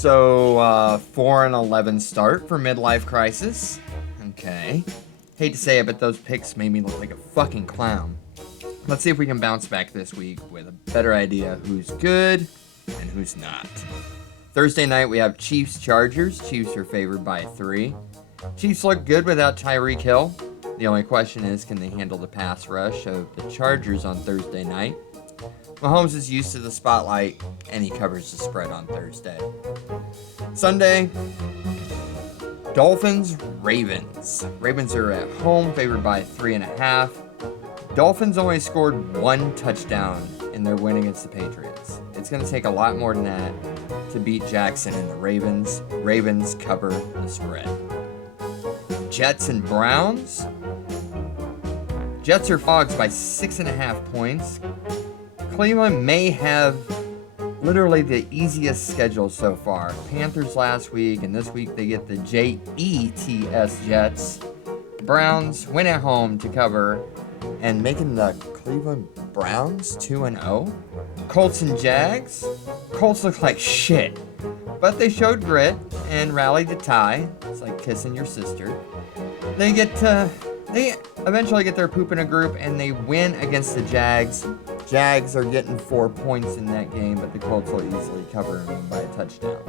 So, 4-11 start for midlife crisis. Okay. Hate to say it, but those picks made me look like a fucking clown. Let's see if we can bounce back this week with a better idea who's good and who's not. Thursday night, we have Chiefs-Chargers. Chiefs are favored by 3. Chiefs look good without Tyreek Hill. The only question is, can they handle the pass rush of the Chargers on Thursday night? Mahomes is used to the spotlight, and he covers the spread on Thursday. Sunday, Dolphins-Ravens. Ravens are at home, favored by 3.5. Dolphins only scored 1 touchdown in their win against the Patriots. It's going to take a lot more than that to beat Jackson and the Ravens. Ravens cover the spread. Jets and Browns. Jets are fogs by 6.5 points. Cleveland may have literally the easiest schedule so far. Panthers last week, and this week they get the Jets Jets. Browns win at home to cover, and making the Cleveland Browns 2-0. Colts and Jags. Colts look like shit, but they showed grit and rallied to tie. It's like kissing your sister. They eventually get their poop in a group, and they win against the Jags. Jags are getting 4 points in that game, but the Colts will easily cover them by a touchdown.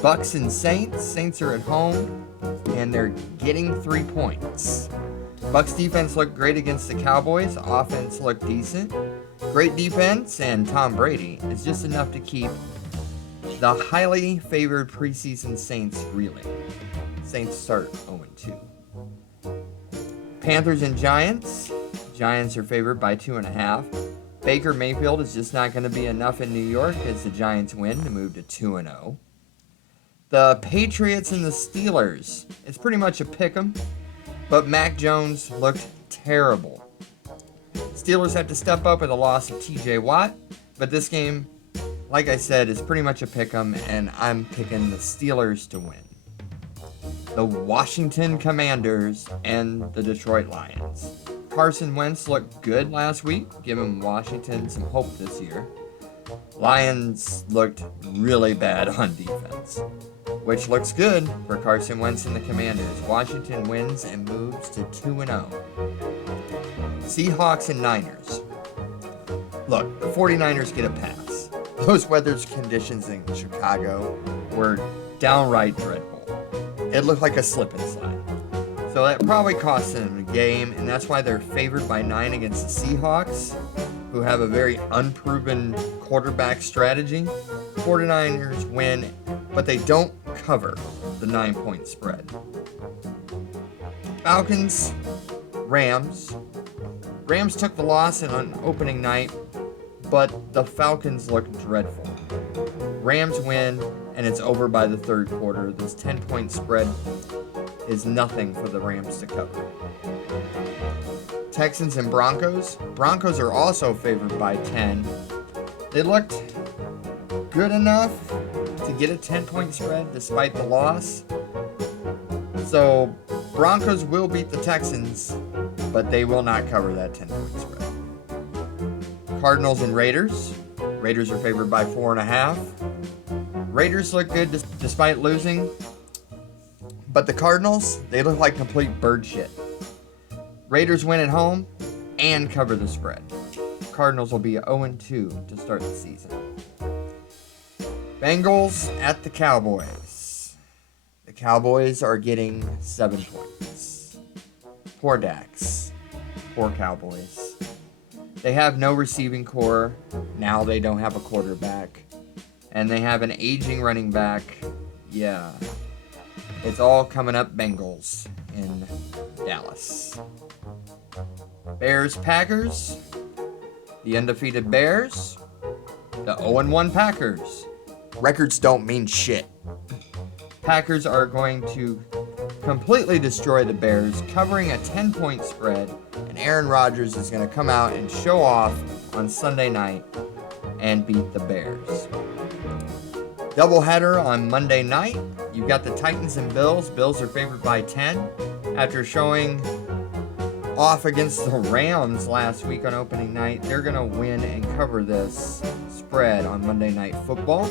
Bucks and Saints. Saints are at home, and they're getting 3 points. Bucks defense looked great against the Cowboys. Offense looked decent. Great defense, and Tom Brady is just enough to keep the highly favored preseason Saints reeling. Saints start 0-2. Panthers and Giants. Giants are favored by 2.5. Baker Mayfield is just not going to be enough in New York as the Giants win to move to 2-0. The Patriots and the Steelers. It's pretty much a pick'em, but Mac Jones looked terrible. Steelers have to step up with a loss of TJ Watt, but this game, like I said, is pretty much a pick'em, and I'm picking the Steelers to win. The Washington Commanders and the Detroit Lions. Carson Wentz looked good last week, giving Washington some hope this year. Lions looked really bad on defense, which looks good for Carson Wentz and the Commanders. Washington wins and moves to 2-0. Seahawks and Niners. Look, the 49ers get a pass. Those weather conditions in Chicago were downright dreadful. It looked like a slip and slide. So that probably cost them the game, and that's why they're favored by 9 against the Seahawks, who have a very unproven quarterback strategy. 49ers win, but they don't cover the 9-point spread. Falcons, Rams. Rams took the loss on opening night, but the Falcons look dreadful. Rams win, and it's over by the third quarter. This 10-point spread is nothing for the Rams to cover. Texans and Broncos. Broncos are also favored by 10. They looked good enough to get a 10-point spread despite the loss. So Broncos will beat the Texans, but they will not cover that 10-point spread. Cardinals and Raiders. Raiders are favored by 4.5. Raiders look good despite losing, but the Cardinals, they look like complete bird shit. Raiders win at home and cover the spread. Cardinals will be 0-2 to start the season. Bengals at the Cowboys. The Cowboys are getting 7 points. Poor Dax. Poor Cowboys. They have no receiving core. Now they don't have a quarterback. And they have an aging running back. Yeah. It's all coming up Bengals in Dallas. Bears-Packers. The undefeated Bears. The 0-1 Packers. Records don't mean shit. Packers are going to completely destroy the Bears, covering a 10-point spread, and Aaron Rodgers is going to come out and show off on Sunday night and beat the Bears. Doubleheader on Monday night. You've got the Titans and Bills. Bills are favored by 10. After showing off against the Rams last week on opening night, they're going to win and cover this spread on Monday Night Football.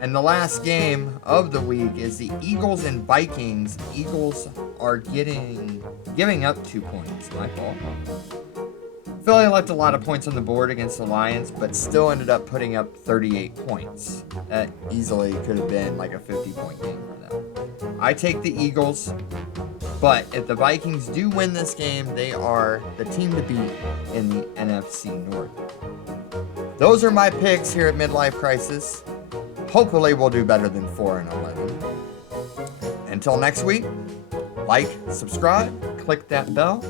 And the last game of the week is the Eagles and Vikings. Eagles are giving up 2 points. My fault. Philly left a lot of points on the board against the Lions, but still ended up putting up 38 points. That easily could have been like a 50-point game for them. I take the Eagles, but if the Vikings do win this game, they are the team to beat in the NFC North. Those are my picks here at Midlife Crisis. Hopefully we'll do better than 4-11. Until next week, like, subscribe, click that bell.